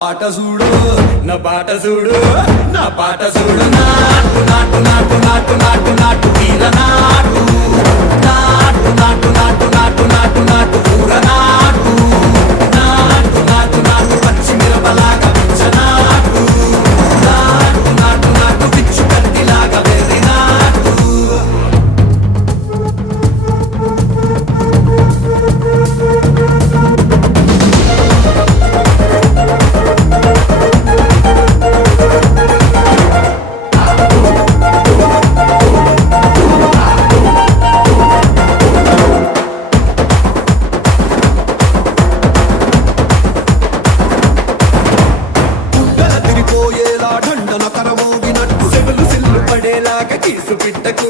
పాట చూడు నా పాట చూడు నా పాట చూడు నాటు నాటు నాటు నాటు నాటు నాటు వీర నాటు నాటు నాటు నాటు నాటు నాటు నాటు ఊర నాటు నాటు నాటు నాటు పచ్చి మిరపలాగా పిచ్చ నాటు నాటు నాటు నాటు పిచ్చు కత్తిలాగా వెర్రి నాటు తిరిపోయేలా ఢండన కరమోగినట్టు సెగలు సిల్లు పడేలాగా కీసు పిట్టకు